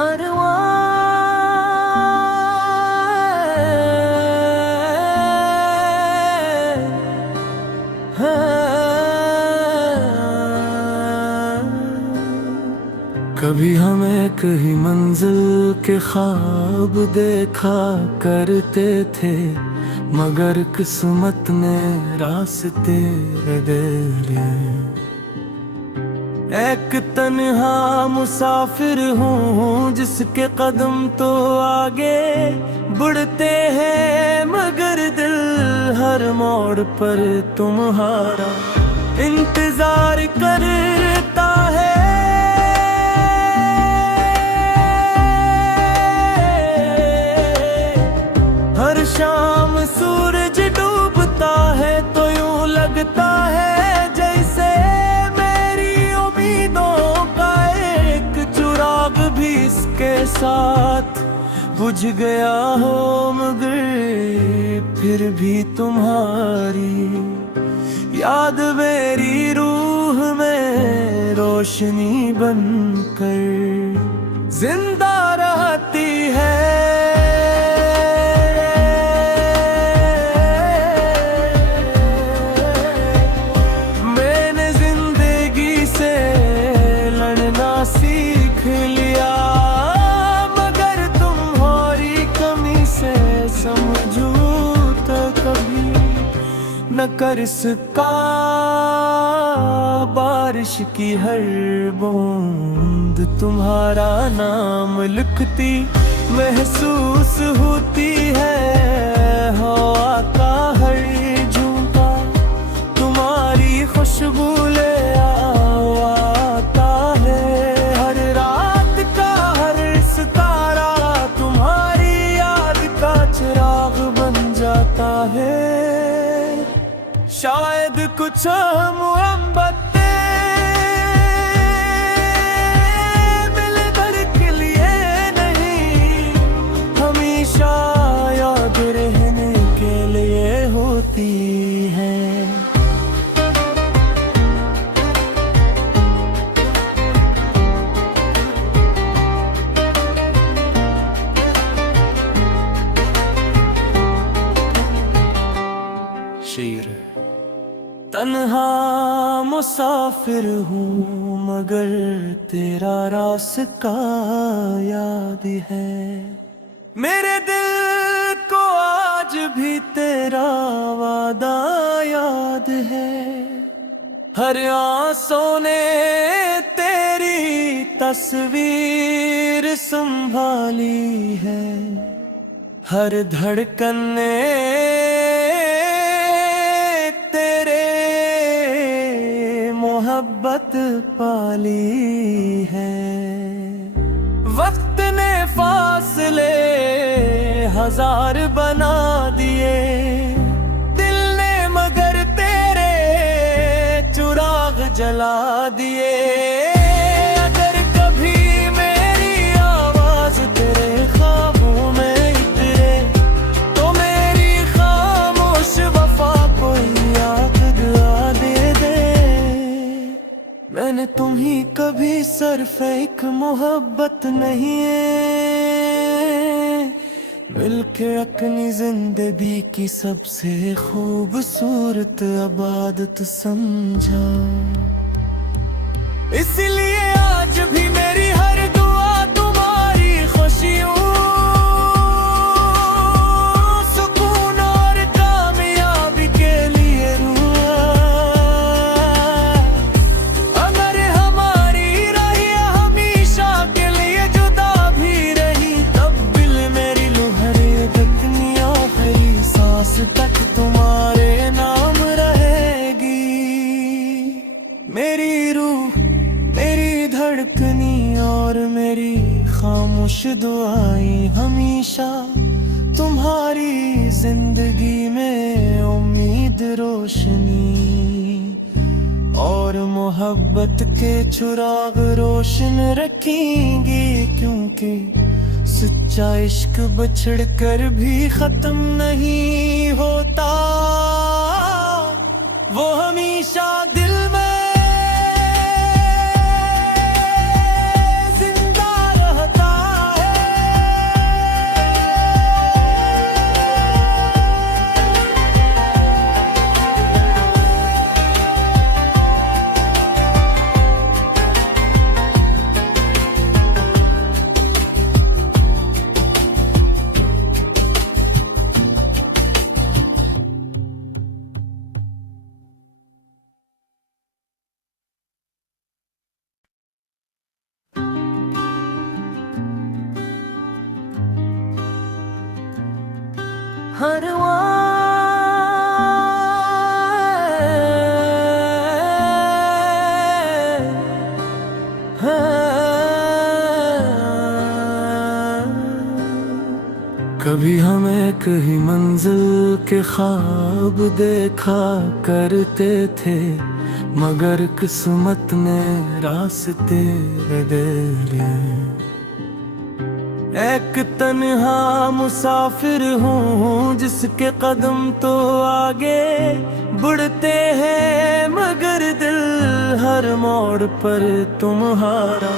हर कभी हम एक ही मंजिल के ख्वाब देखा करते थे, मगर किस्मत ने रास्ते बदले। एक तन्हा मुसाफिर हूँ जिसके कदम तो आगे बढ़ते हैं, मगर दिल हर मोड़ पर तुम्हारा इंतजार करता है। हर शाम सूरज डूबता है तो यूं लगता है जैसे मेरी उम्मीदों का एक चिराग भी इसके साथ बुझ गया हो, मगर फिर भी तुम्हारी याद मेरी रूह में रोशनी बनकर जिंदा रहती है। मैंने जिंदगी से लड़ना सीख लिया, मगर तुम्हारी कमी से समझूं तो कभी न कर सका। बारिश की हर बूंद तुम्हारा नाम लिखती महसूस होती है। हवा का हर झोंका तुम्हारी खुशबू ले आता है। हर रात का हर सितारा तुम्हारी याद का चिराग बन जाता है। शायद कुछ मोहब्बतें मिलकर के लिए नहीं, हमेशा याद रहने के लिए होती हैं। शेर तन्हा मुसाफिर हूँ मगर तेरा रास्ता याद है। मेरे दिल को आज भी तेरा वादा याद है। हर आंसू ने तेरी तस्वीर संभाली है। हर धड़कन ने मोहब्बत पाली है। वक्त ने फासले हजार बना दिए, दिल ने मगर तेरे चिराग जला दिए। अगर कभी मेरी आवाज तेरे ख्वाबों में उतरे तो मेरी खामोश वफा को याद दिला दे। मैंने तुम्ही कभी सिर्फ एक मोहब्बत नहीं है, मिलके अपनी जिंदगी की सबसे खूबसूरत इबादत समझा। इसलिए आज भी मेरी हर दुआ तुम्हारी खुशियों, सुकून और कामयाबी के लिए अगर हमारी रही हमेशा के लिए जुदा भी रही, तब दिल मेरी लुहरे तकनी आखिरी सांस तक तुम्हारे नाम रहेगी। मेरी रूह, मेरी धड़कनी और मेरी खामोश दुआएं हमेशा तुम्हारी जिंदगी में उम्मीद, रोशनी और मोहब्बत के चिराग रोशन रखेंगे। क्योंकि सच्चा इश्क बिछड़ कर भी खत्म नहीं होता, वो हमेशा दिल में जिंदा रहता हर कभी हमें कहीं मंजिल के ख्वाब देखा करते थे, मगर किस्मत ने रास्ते बदले। एक तन्हा मुसाफिर हूँ जिसके कदम तो आगे बढ़ते हैं, मगर दिल हर मोड़ पर तुम्हारा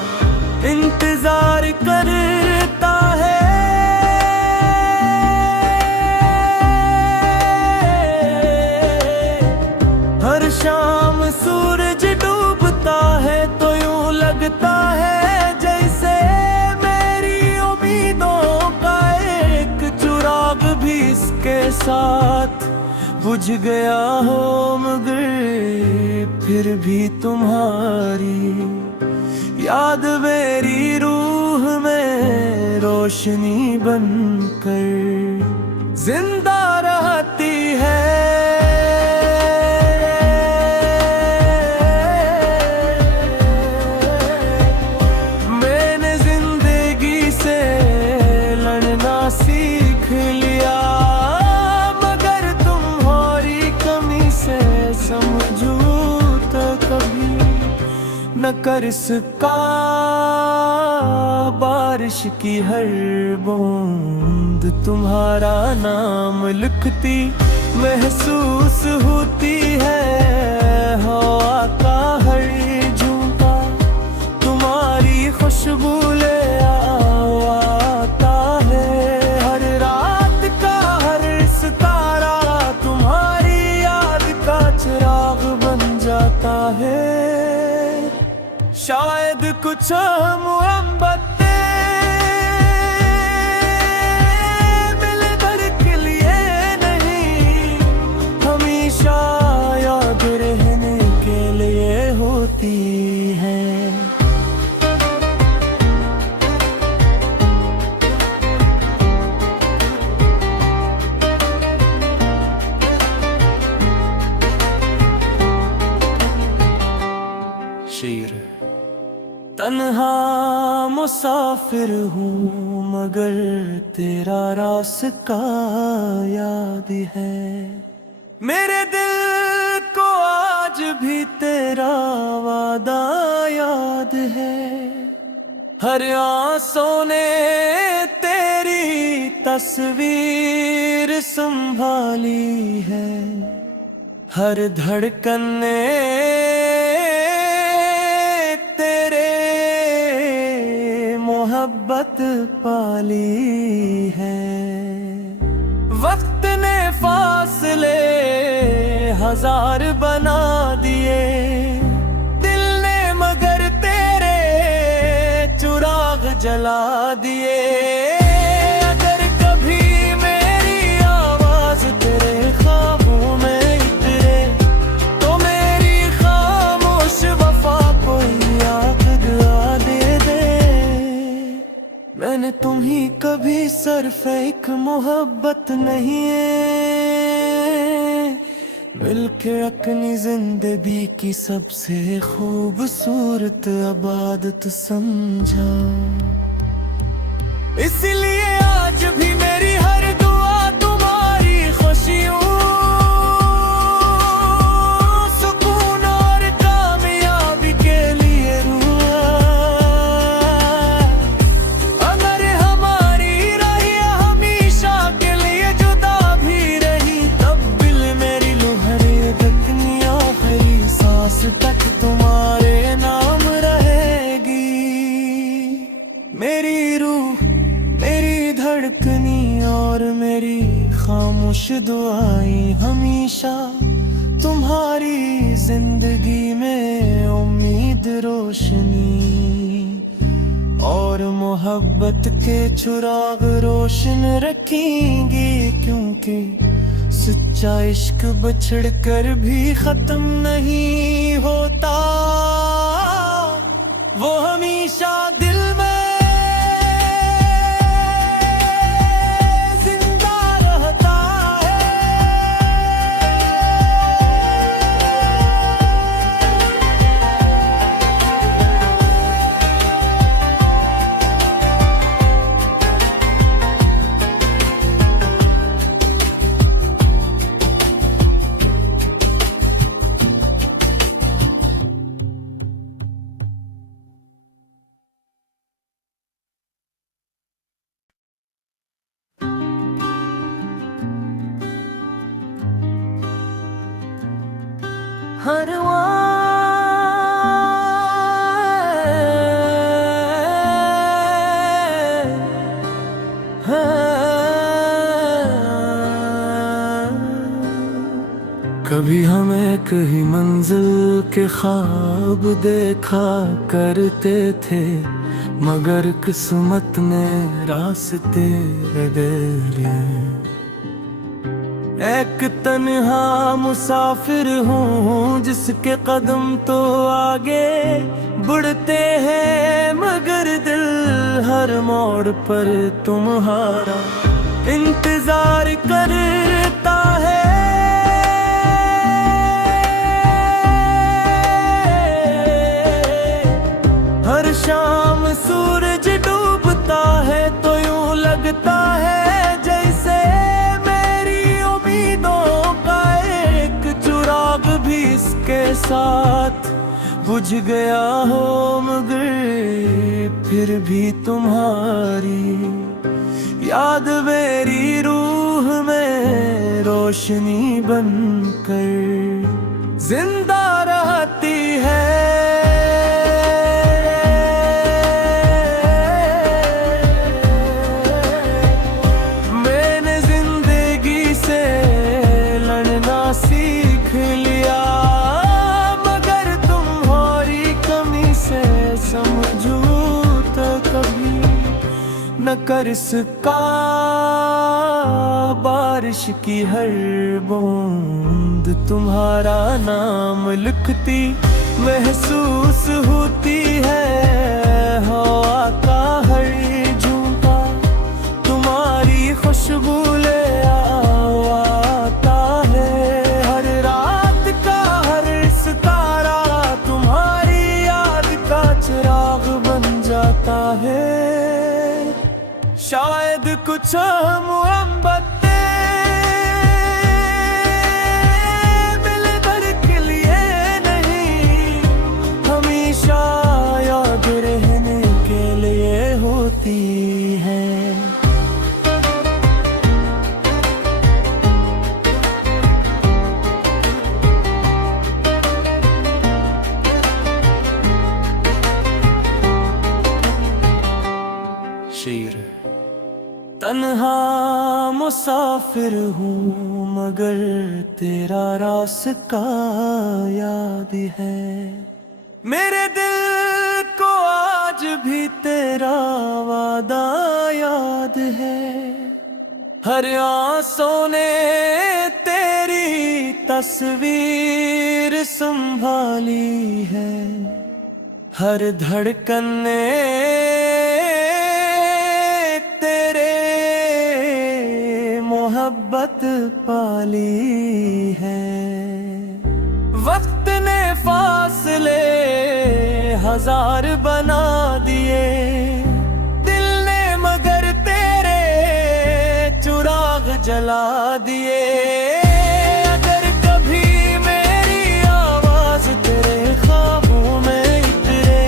इंतजार करता है। हर शाम सूरज डूबता है तो यूं लगता है जैसे मेरी उम्मीदों का एक चिराग भी इसके साथ बुझ गया हो, मगर फिर भी तुम्हारी याद मेरी रूह में रोशनी बनकर जिंदा रहती है। मैंने जिंदगी से लड़ना सीख लिया, मगर तुम्हारी कमी से समझू तो कभी न कर सका। बारिश की हर बूंद तुम्हारा नाम लिखती महसूस होती है। हवा का हर झोंका तुम्हारी खुशबू ले आता है। हर रात का हर सितारा तुम्हारी याद का चिराग बन जाता है। शायद कुछ मोहब्बतें मिलकर के लिए नहीं, हमेशा याद रहने के लिए होती हैं। शेर तन्हा मुसाफिर हूँ मगर तेरा रास्ता याद है। मेरे दिल को आज भी तेरा वादा याद है। हर आंसू ने तेरी तस्वीर संभाली है। हर धड़कन ने मोहब्बत पाली है। वक्त ने फासले हजार बना दिए, दिल ने मगर तेरे चिराग जला दिए। अगर कभी मेरी आवाज तेरे ख्वाबों में उतरे तो मेरी खामोश वफा को याद दिला दे। मैंने तुम्ही कभी सिर्फ एक मोहब्बत नहीं है, मिलके अपनी जिंदगी की सबसे खूबसूरत इबादत समझा। इसलिए आज भी मेरी हर दुआ तुम्हारी खुशियों, सुकून और कामयाबी के लिए अगर हमारी रही हमेशा के लिए जुदा भी रही, तब दिल मेरी लुहरे तकनी आखिरी सांस तक तुम्हारे नाम रहेगी। मेरी रूह, मेरी धड़कनी और मेरी खामोश दुआएं हमेशा तुम्हारी जिंदगी में उम्मीद, रोशनी और मोहब्बत के चिराग रोशन रखेंगे। क्योंकि सच्चा इश्क बिछड़ कर भी खत्म नहीं होता, वो हमेशा दिल में जिंदा रहता हर कभी हम एक ही मंजिल के ख्वाब देखा करते थे, मगर किस्मत ने रास्ते बदले। एक तन्हा मुसाफिर हूँ जिसके कदम तो आगे बढ़ते हैं, मगर दिल हर मोड़ पर तुम्हारा इंतजार करता है। हर शाम सूरज डूबता है तो यूं लगता है जैसे मेरी उम्मीदों का एक चिराग भी इसके साथ बुझ गया हो, मगर फिर भी तुम्हारी याद मेरी रूह में रोशनी बनकर जिंदा रहती है। सीख लिया मगर तुम्हारी कमी से समझू तो कभी न कर सका। बारिश की हर बूंद तुम्हारा नाम लिखती महसूस होती है। हवा का हर झोंका तुम्हारी खुशबू ले है। शायद कुछ मोहब्बतें मिलकर के लिए नहीं, हमेशा याद रहने के लिए होती है। शेर तन्हा मुसाफिर हूँ मगर तेरा रास्ता याद है। मेरे दिल को आज भी तेरा वादा याद है। हर आंसू ने तेरी तस्वीर संभाली है। हर धड़कन ने मोहब्बत पाली है। वक्त ने फासले हजार बना दिए, दिल ने मगर तेरे चिराग जला दिए। अगर कभी मेरी आवाज तेरे ख्वाबों में उतरे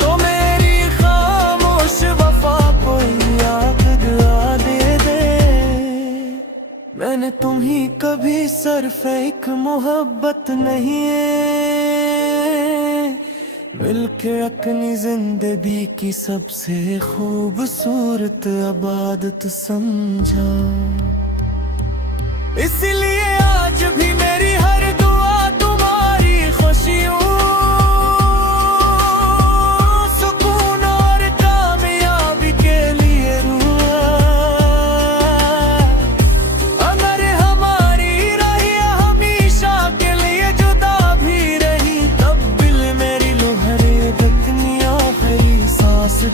तो मेरी खामोश वफा को याद दिला दे। मैंने तुम्ही कभी सिर्फ एक मोहब्बत नहीं मिलके अपनी जिंदगी की सबसे खूबसूरत इबादत समझा। इसलिए आज भी मेरी हर दुआ तुम्हारी खुशियों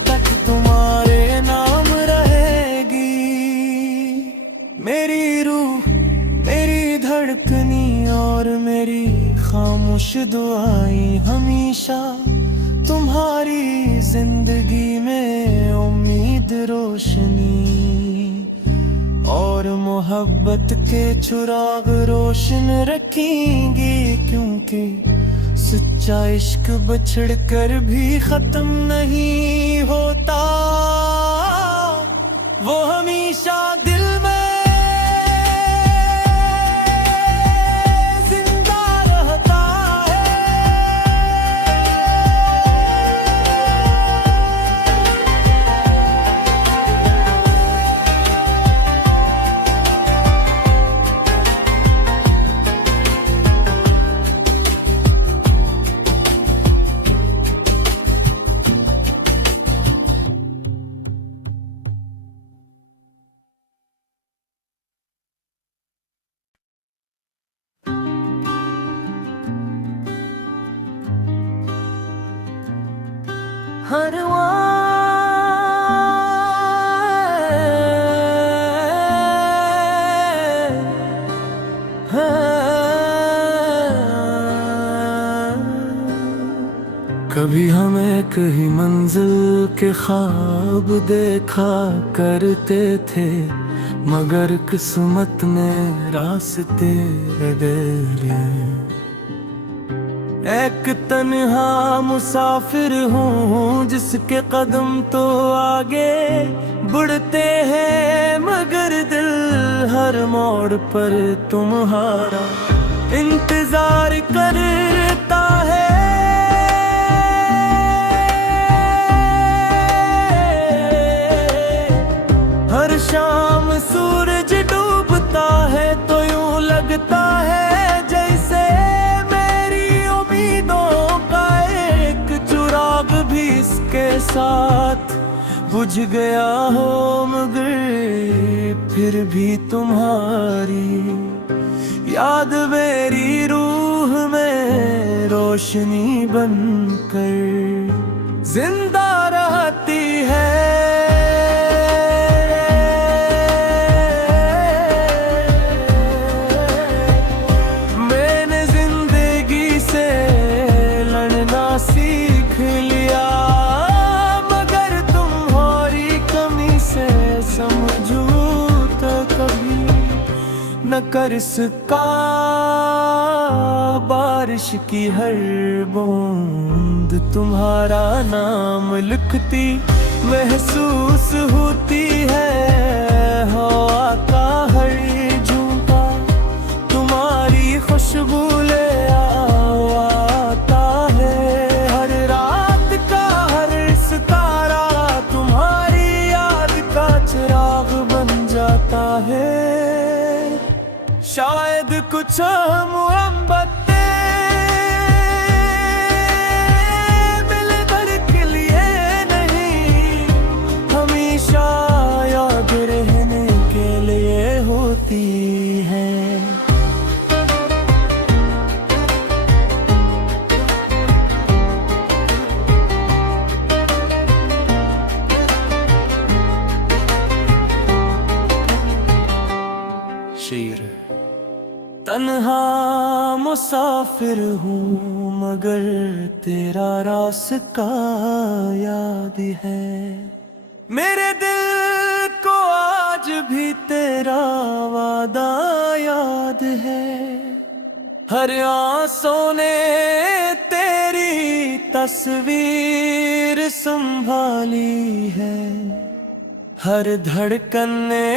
तक तुम्हारे नाम रहेगी। मेरी रूह मेरी धड़कनी और मेरी खामोश दुआएं हमेशा तुम्हारी जिंदगी में उम्मीद रोशनी और मोहब्बत के चिराग रोशन रखेंगी। क्योंकि सच्चा इश्क बिछड़ कर भी खत्म नहीं होता, वो हमेशा दिल में जिंदा रहता हर कभी हम एक ही मंजिल के ख्वाब देखा करते थे, मगर किस्मत ने रास्ते बदले। एक तन्हा मुसाफिर हूँ जिसके कदम तो आगे बढ़ते हैं, मगर दिल हर मोड़ पर तुम्हारा इंतजार करता है। हर शाम सूरज डूबता है तो यूं लगता है जैसे मेरी उम्मीदों का एक चिराग भी इसके साथ बुझ गया हो, मगर फिर भी तुम्हारी याद मेरी रूह में रोशनी बनकर जिंदा रहती है। मैंने जिंदगी से लड़ना सीख लिया, मगर तुम्हारी कमी से समझू तो कभी न कर सका। बारिश की हर बूंद तुम्हारा नाम लिखती महसूस होती है। हवा का हर झोंका तुम्हारी खुशबू ले आता है। हर रात का हर सितारा तुम्हारी याद का चिराग बन जाता है। शायद कुछ मोहब्बतें मिलकर के लिए नहीं, हमेशा याद रहने के लिए होती हैं। शेर तन्हा मुसाफिर हूँ मगर तेरा रास्ता याद है। मेरे दिल को आज भी तेरा वादा याद है। हर आंसू ने तेरी तस्वीर संभाली है। हर धड़कन ने